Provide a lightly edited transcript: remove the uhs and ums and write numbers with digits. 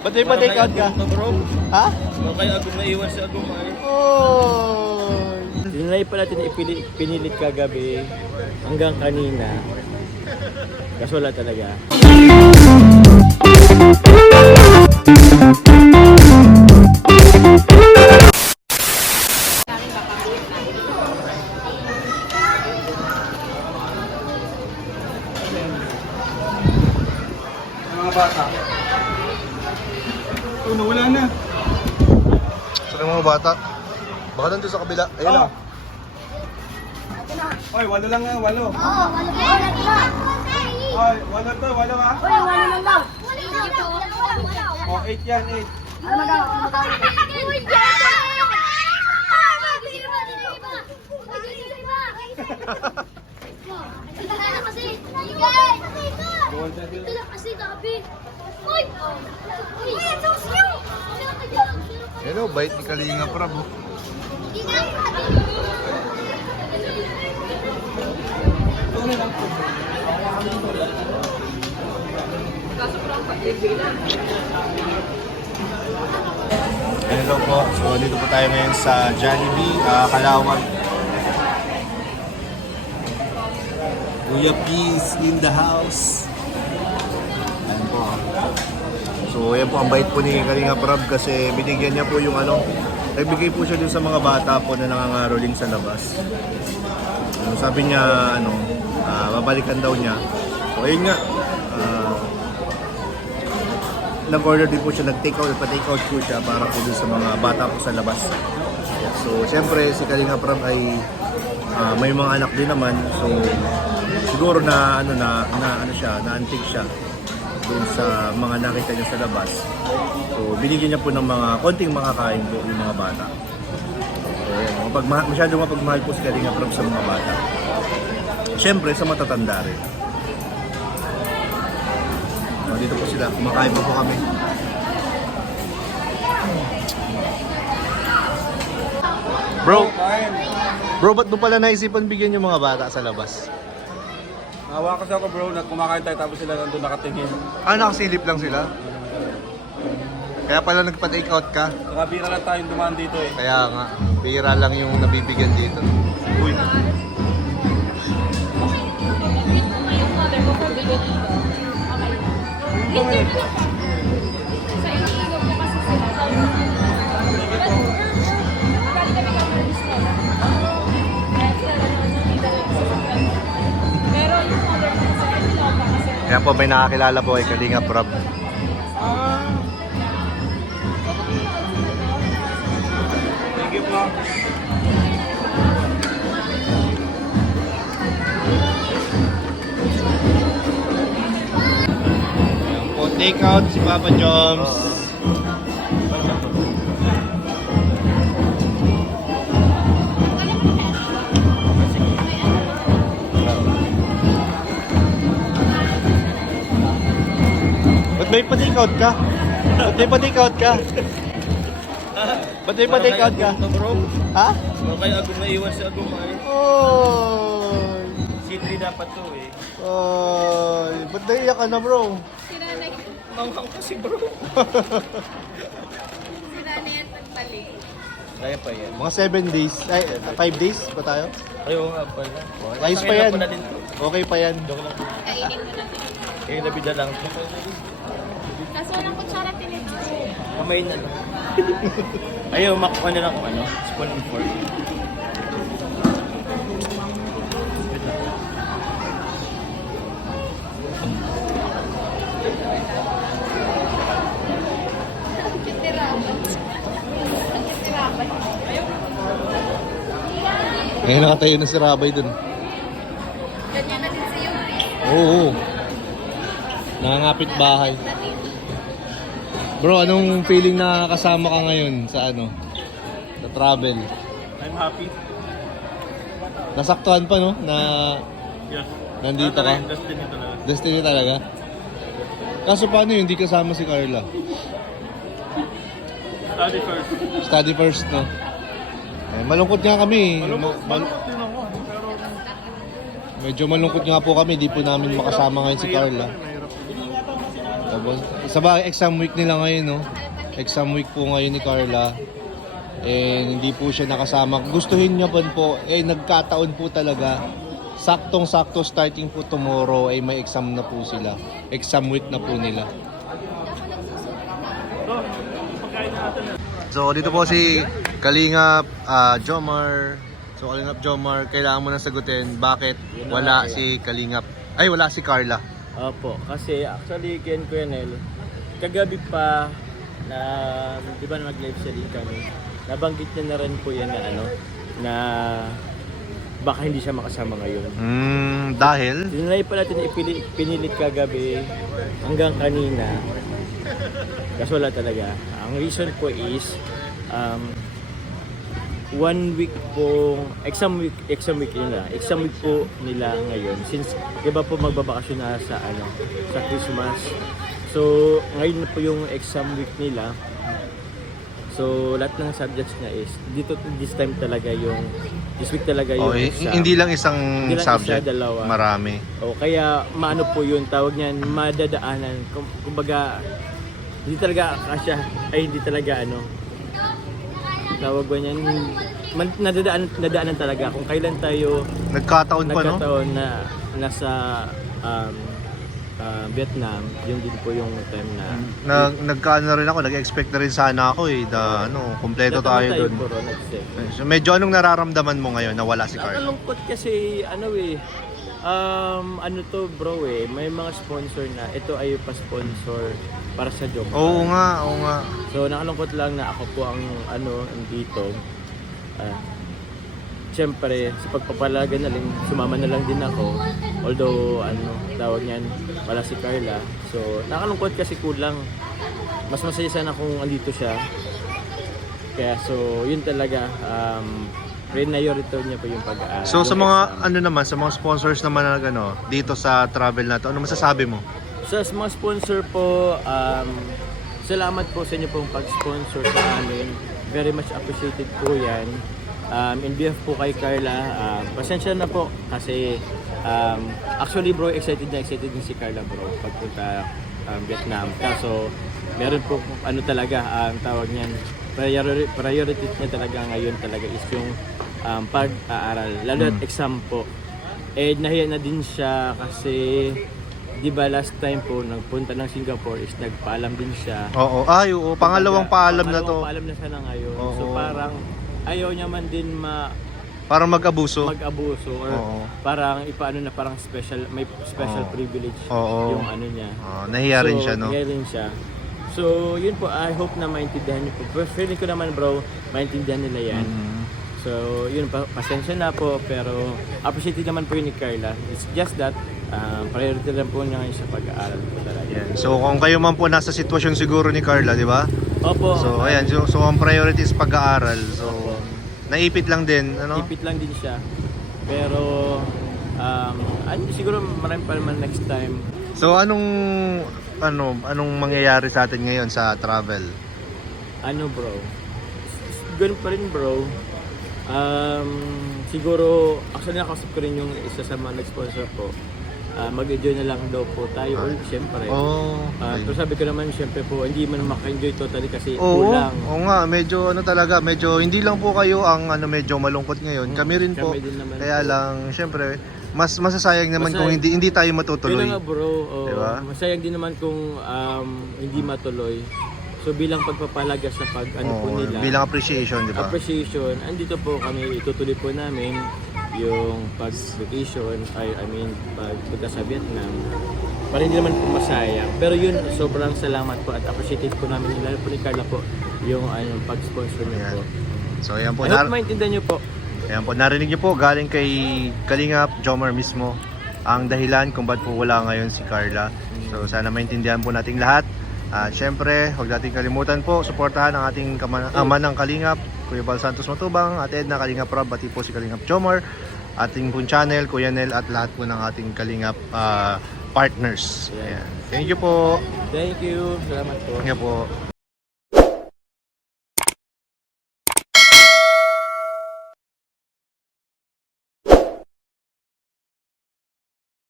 Ba't may pa-take out ka? Ha? Kaya agum na iwan si agum ay. Oh! Tinanay pa natin pinilit kagabi hanggang kanina. Kaso wala talaga. Mga bata. Oh, wala na. Saan ang mga bata? Baka nandun sa kabila. Ayun na. Oy, walo lang nga, walo. Oo, walo ba? Oy, walo to, walo ha. Uy, walo lang daw. Oh, 8 yan, 8. Ano daw? Ano daw? Uy, Hello, bait ni Kalinga Prab. Oh. Hello po. So dito po tayo ngayon sa Jollibee, Calauan. Kuya Peace in the house. Ayan po. So ayan po, ang bait po ni Kalinga Prab kasi binigyan niya po yung nagbigay po siya dun sa mga bata po na nangangaroling sa labas. Sabi niya, babalikan daw niya. So ayun nga, nag-order din po siya, nag-take out po siya para po dun sa mga bata po sa labas. So siyempre si Kalinga Prab ay may mga anak din naman. So siguro na-antig siya dun sa mga nakita niya sa labas. So binigyan niya po ng mga konting makakain po yung mga bata. So ayan, masyadong mapagmahal po si Kalinga Prab sa mga bata. Siyempre sa matatanda rin. So, dito po sila, kumakain pa po kami. Bro, ba't mo pala naisipan bigyan yung mga bata sa labas? Nawa kasi ako bro, kumakain tayo tapos sila nandun nakatingin. Nakasilip lang sila? Kaya pala nagpa-take out ka? Nakabira lang tayong dumaan dito eh. Kaya nga, bira lang yung nabibigyan dito. Uy. Kaya po may nakakilala po kay Kalinga Prab. Thank you po. Take out si Papa Joms. Ba't may pa-take out ka? Ba't may pa-take out ka? Ba't may pa-take out ka? Ha? Kaya agum na iwan si agum ay. Oh! C3 dapat to eh. Ay, ba't naiyak ka na bro? Manghang kasi bro. Sila na yan nagbalik. Kaya pa yan. Mga 7 days, ay 5 days pa tayo? Ayaw nga pala. Ayos pa yan. Pala din to. Okay pa yan. Joke lang. Kainin mo na ito. Kaya nabida lang. Kaso walang kutsara tinidyo. Kamay na lang. Ayaw, makuha na lang kung spoon and fork. Ngayon nakatayo na si Rabay dun. Ganyan na din sa'yo. Oo. Nangangapit bahay. Bro, anong feeling na kasama ka ngayon sa sa travel? I'm happy. Nasaktuhan pa no na Yes. nandito ka? Destiny talaga. Destiny talaga. Kaso paano yun, hindi kasama si Carla? Study first. Study first, no? Eh, malungkot nga kami. Malungkot din ako. Pero Medyo malungkot nga po kami, di po namin makasama ngayon si Carla. Tapos, Sa bagay, exam week nila ngayon, no? Exam week po ngayon ni Carla. Hindi po siya nakasama. Gustuhin niya po, nagkataon po talaga. Saktong-sakto starting po tomorrow ay may exam na po sila. Exam week na po nila. So dito po si Kalingap Jomar. So Kalingap Jomar, kailangan mo na sagutin bakit wala si Kalingap. Ay, wala si Carla. Opo, kasi actually Kuya Nel, kagabi pa na, di ba mag-live siya din kami, nabanggit niya na rin po yan na na baka hindi siya makasama ngayon. Dahil? Dinalay pa natin pinilit kagabi hanggang kanina. Kasi wala talaga. Ang reason po is, 1 week po, exam week po nila ngayon. Since, di ba po magbabakasyon na sa Christmas. So, ngayon na po yung exam week nila. So, lahat ng subjects niya is, this time talaga this week talaga yung exam. Hindi lang isang Hindi lang subject, isa, dalawa. marami. Kaya maano po yun, tawag niyan, madadaanan. Kumbaga, hindi talaga kasya, hindi talaga tawag ba niyan, nadaanan talaga kung kailan tayo Nagkataon pa, no? na nasa Vietnam, yun din po yung time na Nagkaano rin ako, nag-expect na rin sana ako kumpleto tayo doon. So medyo anong nararamdaman mo ngayon na wala si Carla? Nakalungkot kasi to bro may mga sponsor na ito ay pa-sponsor para sa job. Oo nga. So nakalungkot lang na ako po ang dito. Siyempre sa pagpapalaga na lang, sumama na lang din ako. Although tawag niyan, wala si Carla. So nakalungkot kasi kulang. Mas masaya sana kung andito siya. Kaya so yun talaga priority niya po yung pag-aaral. So sa mga sa mga sponsors naman na dito sa travel na to, ano masasabi mo? Sa mga sponsor po, salamat po sa inyo pong pag-sponsor sa amin. Very much appreciated po yan. In behalf po kay Carla, pasensya na po kasi actually bro, excited din si Carla bro pagpunta Vietnam. Kaso meron po talaga tawag niyan, priority niya talaga ngayon talaga is yung pag-aaral, lalo at exam po. Nahiya na din siya kasi di ba last time po nagpunta ng Singapore is nagpaalam din siya. Oo, pangalawang paalam na to. Paalam na siya na ngayon. Oo. So parang ayaw niya man din Parang mag-abuso. or Oo. parang parang may special Oo. privilege Oo. yung niya. Nahiya rin siya, no? Nahiya rin siya. So yun po, I hope na maintindihan niyo po. Feeling ko naman bro, maintindihan nila yan. So yun, pasensya na po, pero appreciated naman po yun ni Carla. It's just that priority lang po niya ngayon sa pag-aaral po talaga. Yan. So kung kayo man po nasa sitwasyon siguro ni Carla, di ba? Opo. So ayan, so ang priority is pag-aaral. So naipit lang din, Ipit lang din siya. Pero siguro marami pa naman next time. So anong mangyayari sa atin ngayon sa travel? Bro? Ganun pa rin bro. Siguro actually nakausap ko rin yung isa sa mga nag-sponsor ko. Mag-enjoy na lang daw po tayo or siyempre. Okay. Pero sabi ko naman siyempre po hindi man maka-enjoy totally kasi Oo kulang. nga, medyo medyo hindi lang po kayo ang medyo malungkot ngayon. Kami rin po. Kami din naman Kaya po. lang syempre mas masasayang naman kung Masayang. hindi tayo matutuloy. Kaya nga bro, Diba? masayang din naman kung hindi matuloy. So bilang pagpapalaga sa po nila. Bilang appreciation, di ba? Appreciation, andito po kami, itutuloy po namin yung pag-vacation, pagpunta sa Vietnam. Para hindi naman po masayang. Pero yun, sobrang salamat po at appreciated po namin, lalo po ni Carla po, yung pag-sponsor niyo po. So ayan po, I hope maintindihan niyo po. ayan po, narinig niyo po galing kay Kalingap Jomar mismo ang dahilan kung ba't po wala ngayon si Carla. So sana maintindihan po nating lahat. Siyempre, huwag natin kalimutan po, suportahan ang ating ama ng Kalingap, Kuya Val Santos Matubang, at Edna Kalingap Rob, pati po si Kalingap Jomar, ating pong channel, Kuya Nel, at lahat po ng ating Kalingap partners. Ayan. Thank you po. Thank you. Salamat po. Thank you po.